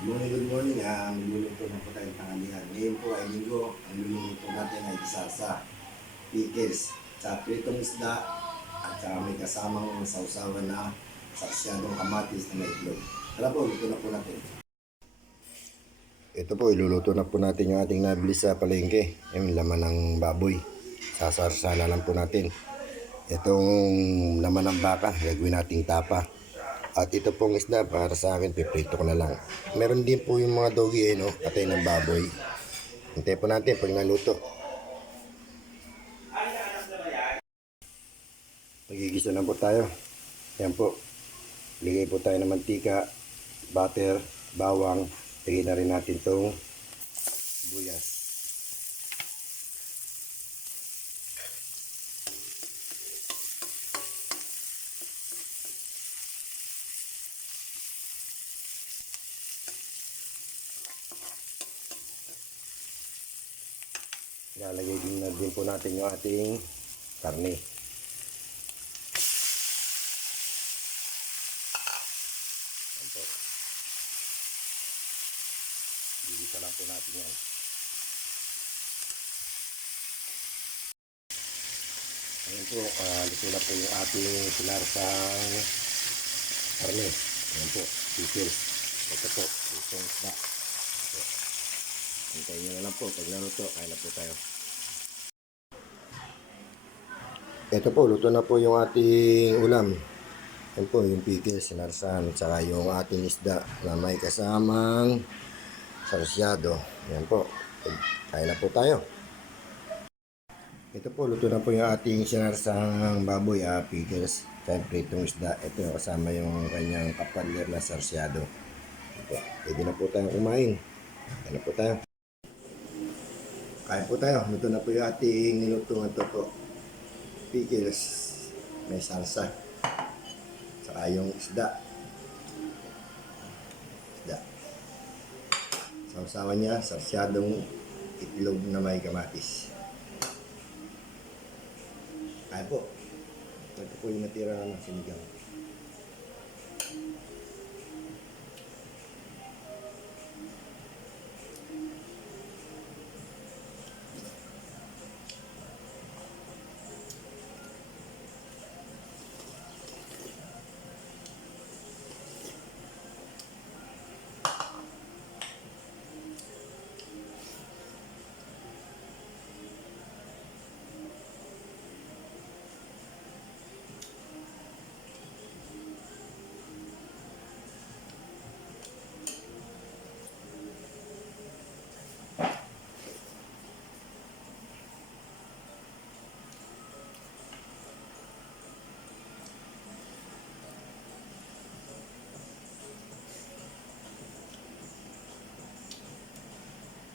Good morning. Magluluto na po tayo ng tanghalian. Ngayon po ay linggo. Ang luluto natin ay isasa, pickles, sa pritong isda, at saka may kasamang sausawan na sarsyadong kamatis na may itlog. Tara po, luto na po natin. Ito po, iluluto na po natin yung ating nabili sa palengke. Yung laman ng baboy. Sasarsala lang po natin. Itong laman ng baka, gagawin nating tapa. At ito pong isda para sa akin, piprito ko na lang. Meron din po yung mga doggy no? Patay ng baboy. Hintay po natin pag naluto. Magigisa na po tayo. Yan po. Ligay po tayo ng mantika, butter, bawang. Lagay na rin natin itong sibuyas. Ilalagay din po natin yung ating karne. Ito. Gigisa lang po natin yan. Ayan po, luto na po yung ating sinarsang karne. Ayan po, pickles. Ito po, itong isda. Hintayin nyo na lang po, pag naluto, kaya na po tayo. Ito po, luto na po yung ating ulam. Yan po, yung pickles, sinarsan, saka yung ating isda na may kasamang sarsyado. Yan po, kaya na po tayo. Ito po, luto na po yung ating sinarsang baboy, pickles, siyempre itong isda. Ito, kasama yung kanyang kapalir na sarsyado. Ito, pwede na po tayo kumain. Kaya na po tayo. Kain po tayo. Luto na po yung ating nilutungan to po. Pickles, may salsa, saka yung isda. Sausawan niya, sarsyadong itlog na may kamatis. Kain po. Ito po yung natira ng sinigang.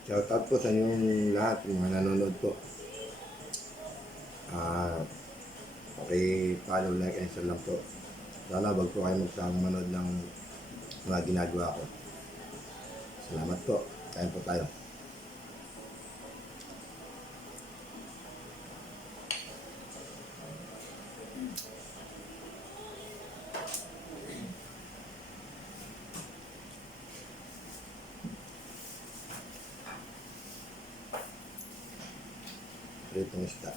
Shout out po sa inyong lahat, mga nanonood po. Follow, like, and share lang po. Sana wag po kayo magsawang manood ng mga ginagawa ko. Salamat po. Kain po tayo. Pritong isda.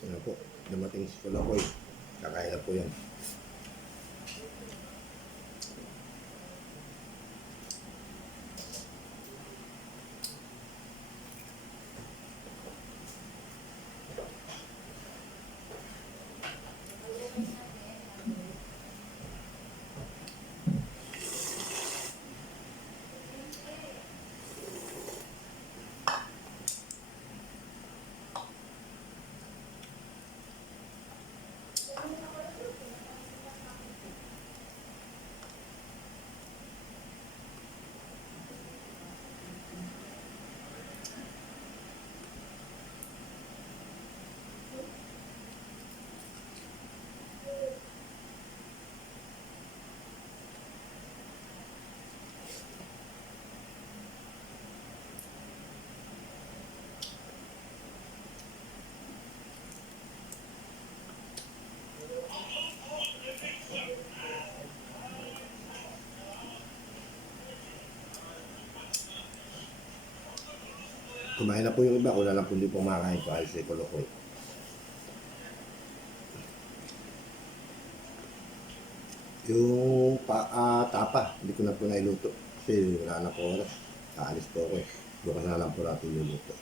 Ano po, dumating si Kulakoy. Kakain na po yan. Kumain na po yung iba, wala lang po hindi po kumakain ko, ayos ko ko. Yung tapa, hindi ko na po nailuto. Kasi wala na po oras. Kaalis po ako eh. Bukas na lang po natin yung luto.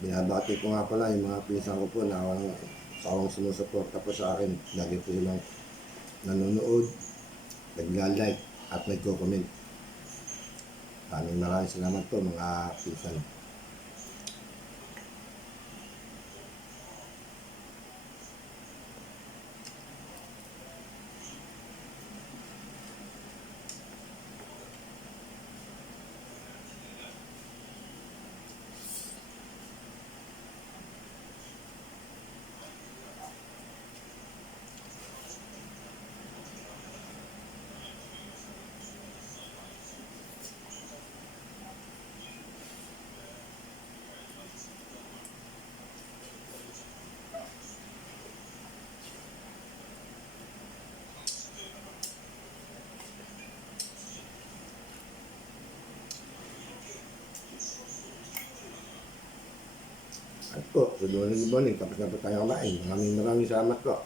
Binabati ko nga pala yung mga pinsan ko po na sawang sumusuporta po sa akin. Lagi po silang nanonood, nagla-like at nagko-comment. Maraming salamat po mga pinsan. At po, good morning, tapos na po tayo kumain. Maraming salamat po.